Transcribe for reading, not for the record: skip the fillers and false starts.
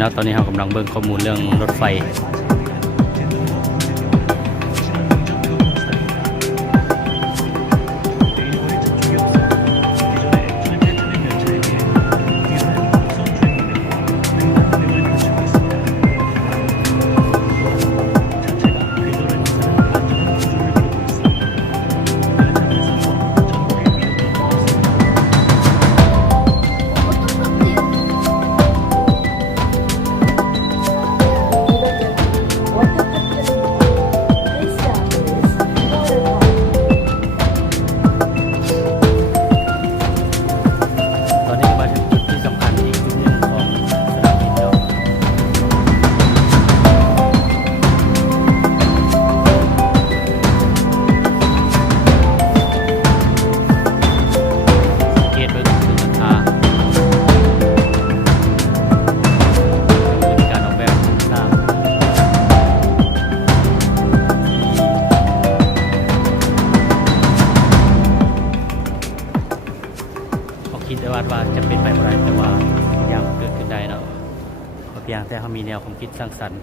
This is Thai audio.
เนาะตอนนี้เรากำลังเบิ่งข้อมูลเรื่องรถไฟตอนนี้ก็มาถึงจุดที่สำคัญอีกจุดหนึ่งของสนามบินเนาะเกตเบิร์กคือราคามีการออกแบบโครงสร้างคิดว่าจะเป็นไปเมื่อไรแต่ว่าอย่างเกิดขึ้นได้เนาะเพียงแต่เขามีแนวความคิดสร้างสรรค์